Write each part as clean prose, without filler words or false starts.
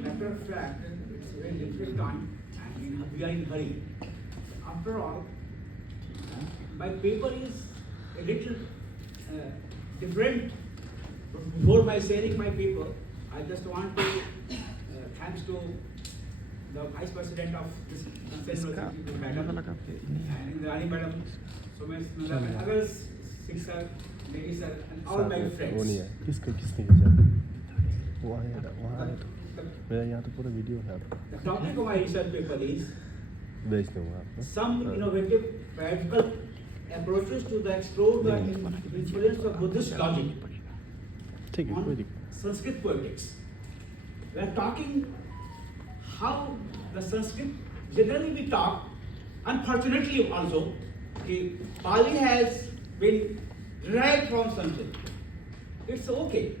matter of fact, it's a very difficult time, and we are in hurry. After all, my paper is a little different. Before my sharing my paper, I just want to, thanks to the Vice President of this University, Madam, and Indrani Madam, Somesh Madam, and others, Singh sir, Negi sir, and all my friends. किसको किसने भेजा वो आया था वहाँ आया था मेरा यहाँ तो पूरा वीडियो है The topic of my research paper is भेज दूँगा आपको some innovative practical approaches to explore the influence of Buddhist logic ठीक है कोई on दिक्कत Sanskrit poetics. We are talking how the Sanskrit, generally we talk, unfortunately also, the Pali has been derived from Sanskrit. It's okay.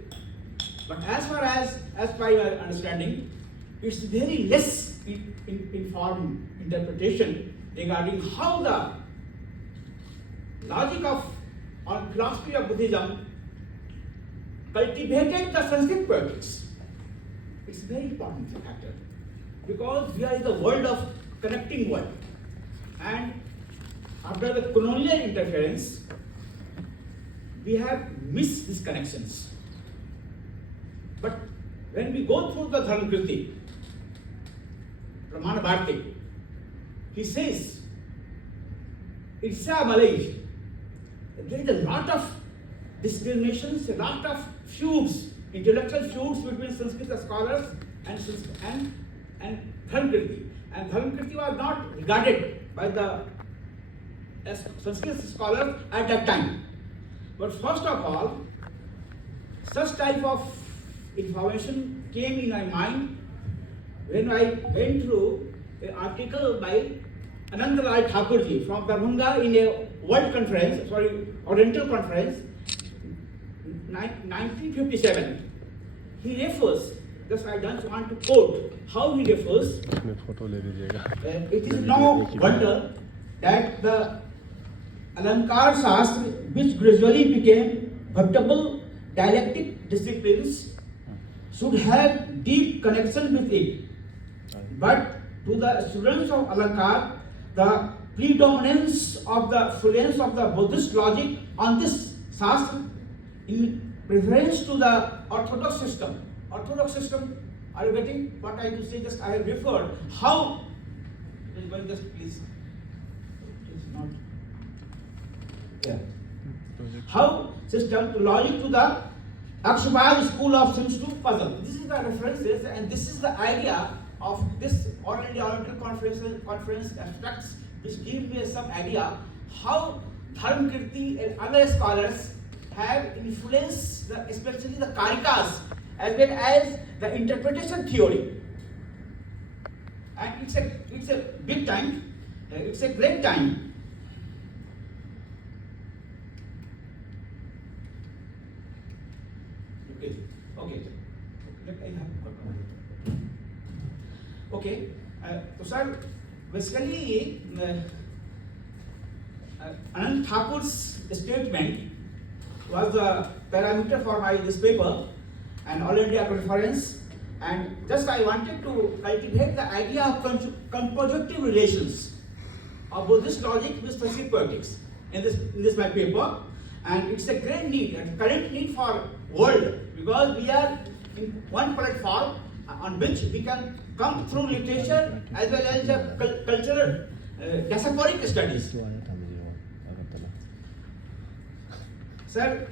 But as far as per your understanding, it's very less informed interpretation regarding how the logic of or philosophy of Buddhism cultivated the Sanskrit poetics. It's a very important factor because we are in the world of connecting world, and after the colonial interference, we have missed these connections. But when we go through the Dharmakirti, Pramana Bharti, he says, it's a Malay. There is a lot of discriminations, a lot of feuds, intellectual feuds between Sanskrit scholars and Dharmakirti. And Dharmakirti was not regarded by the Sanskrit scholars at that time. But first of all, such type of information came in my mind when I went through an article by Anandalal Thakurji from Darbhanga in a World Conference, Oriental Conference, 1957. He refers, just I don't want to quote how he refers. इसमें photo ले लीजिएगा It is no wonder that the Alankar Shastra, which gradually became adoptable dialectic disciplines, should have deep connection with it. But to the students of Alankar, the predominance of the influence of the Buddhist logic on this Shastra in preference to the orthodox system. Orthodox system, are you getting what I to say? Just I have referred how. Please. It's not. Yeah. How system to logic to the Akshobhaj school of seems to puzzle. This is the references, and this is the idea of this All India Oriental Conference abstracts, which give me some idea how Dharmakirti and other scholars have influenced especially the Karikas as well as the interpretation theory. And it's a big time, it's a great time. Okay. So sir, basically Anand Thakur's statement was the parameter for this paper and All India Conference, and just I wanted to cultivate the idea of compositive relations of Buddhist logic with Sanskrit poetics in this my paper, and it's a great need, a current need for world, because we are in one platform on which we can come through literature as well as cultural diasporic studies. Sir,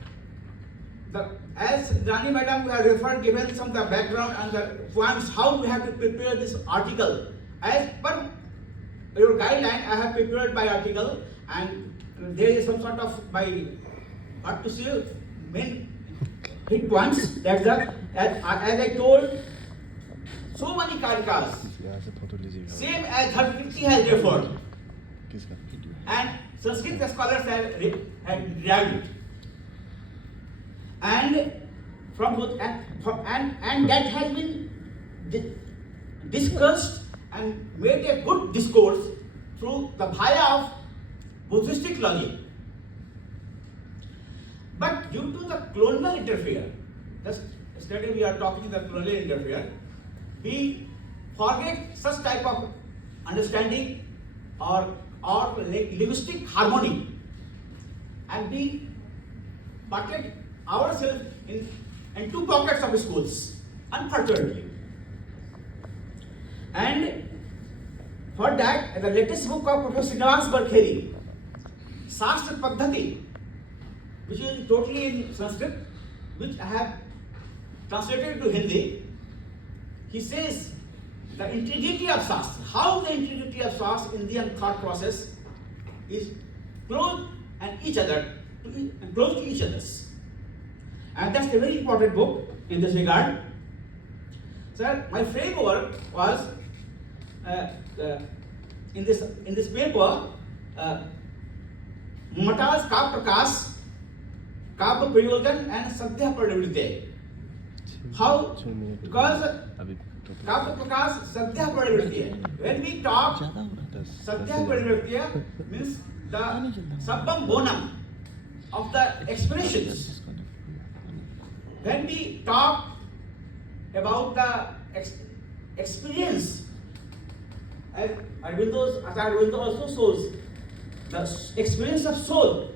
as Rani Madam has referred, given some of the background and the points how we have to prepare this article. As per your guideline, I have prepared my article, and there is some sort of my what to say main hit points. That's the as I told, so many Karikas, same as Dharmakirti has referred, and Sanskrit scholars have derived it. And and that has been discussed and made a good discourse through the via of Buddhistic logic. But due to the colonial interference, just yesterday we are talking the colonial interference, we forget such type of understanding or linguistic harmony, and we bucket ourselves in two pockets of schools, unfortunately. And for that, the latest book of Professor Srinivas Barkheri, Shastra Paddhati, which is totally in Sanskrit, which I have translated to Hindi, he says the integrity of Shastra, how the integrity of Shastra Indian thought process is close to each other's. And that's a very important book in this regard. Sir, my framework was in this paper, Mata's Kav Prakash, Kav Prayojan and Sadhya Pradivritte. How? Because Kav Prakash Sadhya Pradivritte. When we talk, Sadhya Pradivritte means the sabbam bonum of the expressions. When we talk about the experience, as Aurobindo also shows the experience of soul.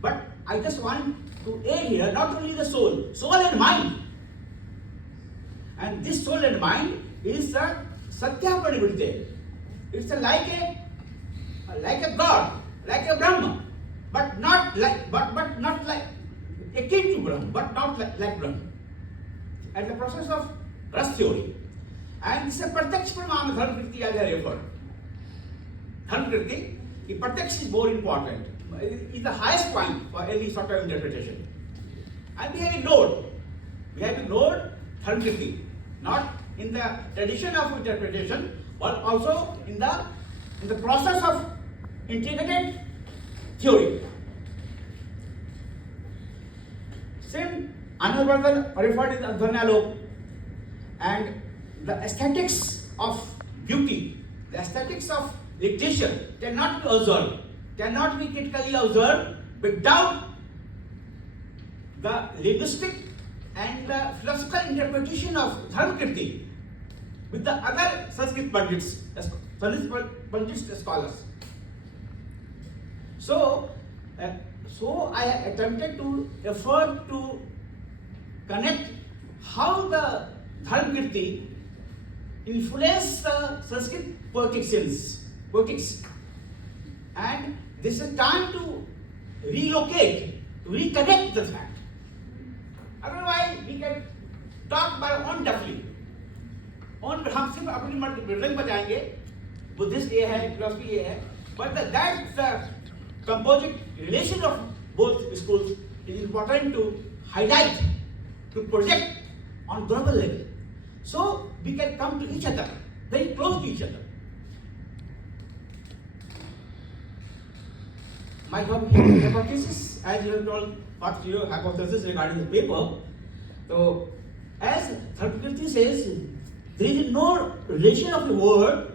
But I just want to add here not only the soul and mind. And this soul and mind is the Satya Pradivritte. It's like a God, like a Brahma, but not like akin to Brahma, but not like Brahma. And the process of rasa theory. And this is a Pratyaksh Pramana Dharmakriti as I referred. Dharmakriti, the Pratyaksh is more important. It is the highest point for any sort of interpretation. And we have ignored Dharmakriti, not in the tradition of interpretation, but also in the process of integrated theory. Same Anand referred in Adhanyalok, and the aesthetics of beauty, the aesthetics of literature cannot be observed, cannot be critically observed without the linguistic and the philosophical interpretation of Dharmakriti with the other Sanskrit Pandits scholars. So I attempted to effort to connect how the Dharmakriti influenced the Sanskrit poetics, and this is time to relocate, to reconnect the fact. Otherwise, we can talk by wonderfully. हम सिर्फ अपनी मर्जी बजाएंगे, Buddhist ये है, philosophy ये है, but that's the composite relation of both schools is important to highlight, to project on global level. So we can come to each other, very close to each other. My hypothesis, as you have told, what your hypothesis regarding the paper. So, as Dharmakriti says, there is no relation of the word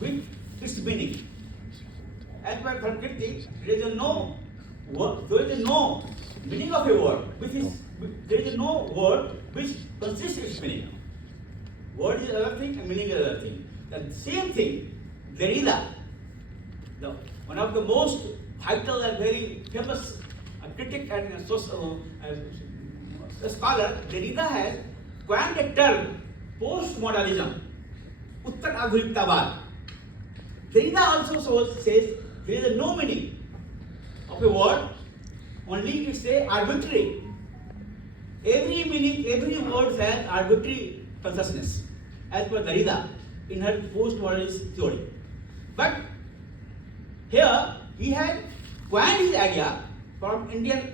with its meaning. As per Dharmakriti, there is no meaning of a word. There is no word which consists its meaning. Word is another thing and meaning is another thing. The same thing, Derrida, one of the most vital and very famous critic and scholar, Derrida has coined a term, postmodernism, Uttar Adhuniktavad. Derrida also says there is no meaning of a word, only it say arbitrary. Every meaning, every word has arbitrary consciousness, as per Derrida in her postmodernist theory. But here he had coined his idea from Indian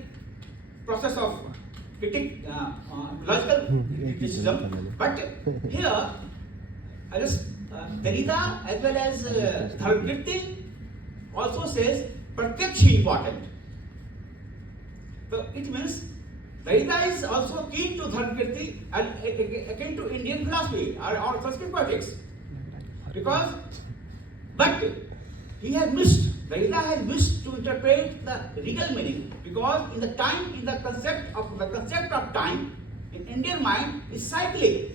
process of logical criticism. But here, Derrida as well as Dharmakriti also says Pratyaksh important. So it means Derrida is also keen to Dharmakriti and akin to Indian philosophy or Sanskrit poetics. But he has missed, Derrida has missed to interpret the real meaning, because in the concept of time in Indian mind is cyclic.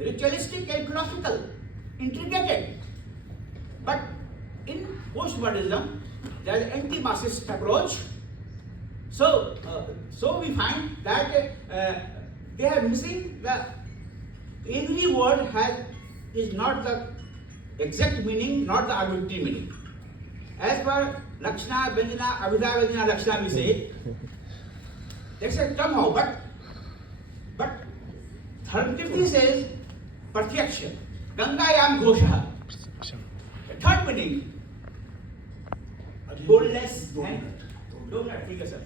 ritualistic and philosophical, intricated. But in post-modernism, there is an anti-Marxist approach. So we find that they are missing the every word is not the exact meaning, not the arbitrary meaning. As per Lakshana, Vyanjana, Abhidha, Vyanjana, Lakshana, we say, that's a somehow, but Dharmakirti says, Pratyaksha, Gangayam Ghosha. The third meaning, boldness and dominant. ठीक है sir.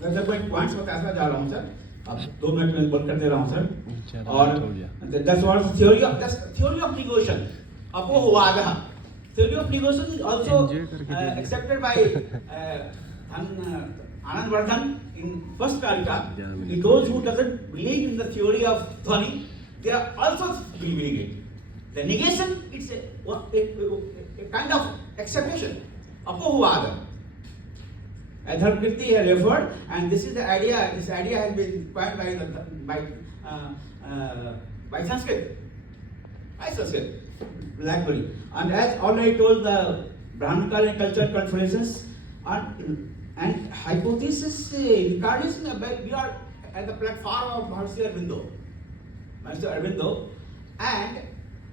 मैं कोई points बताता जा रहा हूँ sir. अब 2 minute में बोल कर दे रहा हूँ सर. और that's what theory of negotiation. अपोहवादः. Theory of negotiation is also accepted by Anand Vardhan in first Karika. Those who doesn't believe in the theory of Dhwani, they are also believing it. The negation, it's a kind of acceptation. Apohvada. Dharmakirti has referred, and this is the idea. This idea has been coined by Sanskrit. By Sanskrit, Blackberry. And as already told, the Brahmanical and cultural conferences and hypothesis incarnation. We are at the platform of Maharishi Aurobindo, and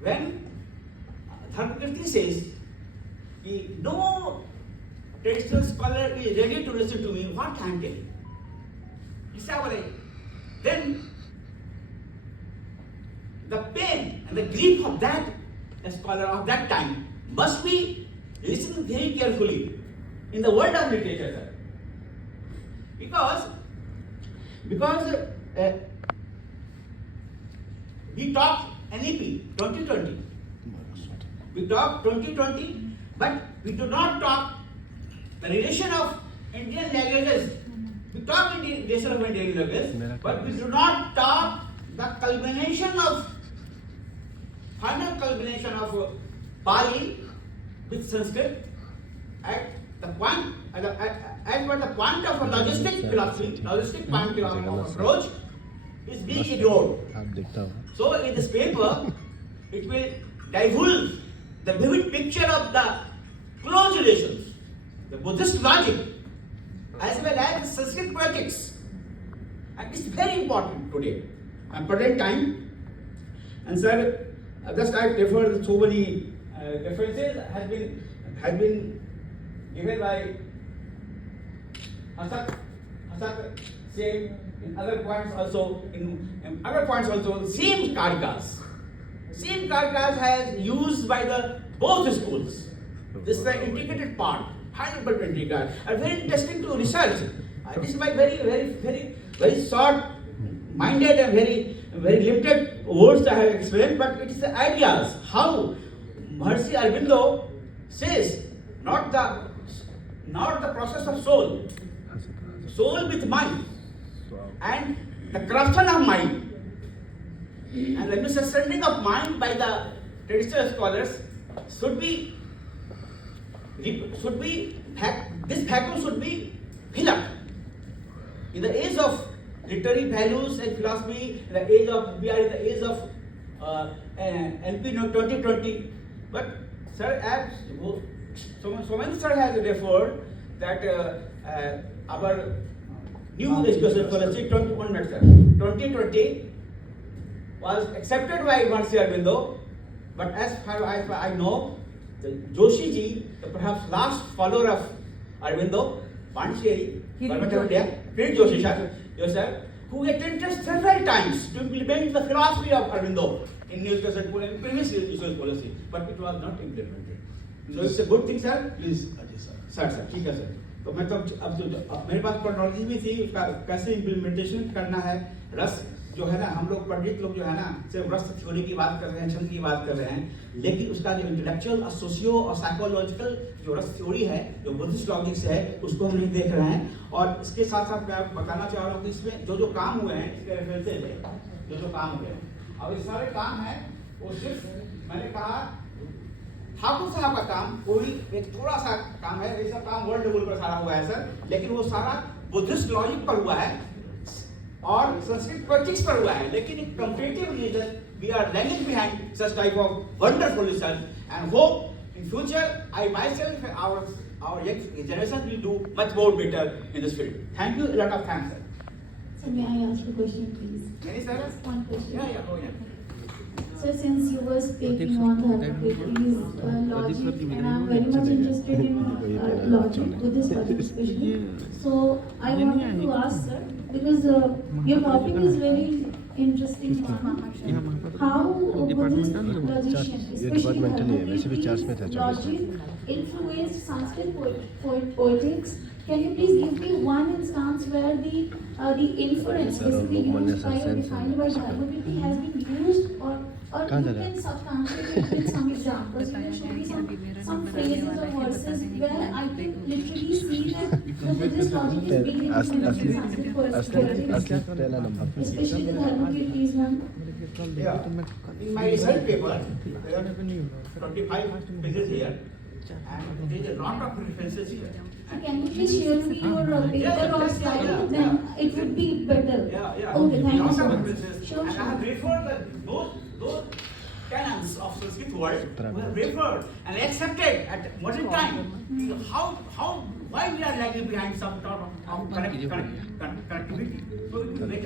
when Dharmakirti says, no traditional scholar is ready to listen to me, what I am telling? Then the pain and the grief of that scholar of that time must be listened very carefully in the world of literature, sir. Because we talk NEP 2020. We talk 2020, but we do not talk the relation of Indian languages. We talk in the relation of Indian languages, but we do not talk the final culmination of Pali with Sanskrit at the point, as per the point of a logistic philosophy, logistic point of approach is being ignored. So in this paper, it will divulge the vivid picture of the close relations, the Buddhist logic, as well as the Sanskrit projects. And it's very important today, and present time. And sir, just I refer to so many references has been given by Hasak, same in other points also, same Karikas. Same Karikas has used by the both schools. This is the integrated part, highly important regard, and very interesting to research. This is my very short-minded and very limited words I have explained, but it is the ideas how Maharishi Aurobindo says not the process of soul with mind, and the corruption of mind, and the misunderstanding of mind by the traditional scholars should be this vacuum should be filled up. In the age of literary values and philosophy, we are in the age of NP 2020. But sir, as so many sir has referred that our new education policy 2020 was accepted by Maharishi Aurobindo, but as far as I know, the Joshi ji, the perhaps last follower of Aurobindo, Pandichere, Government of India, Prince Joshi sir, who attempted several times to implement the philosophy of Aurobindo in new education policy, in previous education policy, but it was not implemented. So it's a good thing, sir. Please, sir, ठीक है sir. तो मैं तो अब मेरे पास technology भी थी, उसका कैसे इम्प्लीमेंटेशन करना है. रस जो है ना, हम लोग पंडित लोग जो है ना, सिर्फ रस थ्योरी की बात कर रहे हैं, छंद की बात कर रहे हैं, लेकिन उसका जो इंटेलेक्चुअल और सोशियो और साइकोलॉजिकल जो रस थ्योरी है, जो बुद्धिस्ट लॉजिक से है, उसको हम नहीं देख रहे हैं. और इसके साथ साथ मैं बताना चाह रहा हूँ कि इसमें जो काम हुए हैं, इसके रेफरेंसेज में जो काम हुए हैं, अब इस सारे काम है वो सिर्फ मैंने कहा ठाकुर साहब का काम कोई एक थोड़ा सा काम है, ऐसा काम वर्ल्ड लेवल पर सारा हुआ है सर, लेकिन वो सारा बुद्धिस्ट लॉजिक पर हुआ है. और संस्कृत पोएटिक्स पर हुआ है, लेकिन एक comparative region we are lagging behind such type of wonderful research and hope in future I myself our young generation will do much more better in this field. Thank you, a lot of thanks, sir. So may I ask a question, please? Yes, sir. Just one question. Yeah, go ahead. So since you were speaking on the Hippocrates logic, and I'm very much interested in logic, Buddhist logic especially. So I wanted to ask, sir, because your topic is very interesting one. How Buddhist logician, especially Hippocrates logic, influenced Sanskrit poetics. Can you please give me one instance where the inference basically used by or defined by Dharmakirti has been used, or you can substantiate it with some examples? You can show me some phrases or verses where I can literally see that the Buddhist logic is being influenced in Sanskrit poetics, especially the Dharmakirti's one. Yeah. In my research paper, there are 25 pages here, and there is a lot of references here. So can you please share me your paper or slide? Then it would be better. Yeah. Okay, thank you Lots so of much. references. Sure, And I have sure. referred those canons of Sanskrit world who have referred and accepted at modern time. Why we are lagging behind some sort of connectivity? So it will make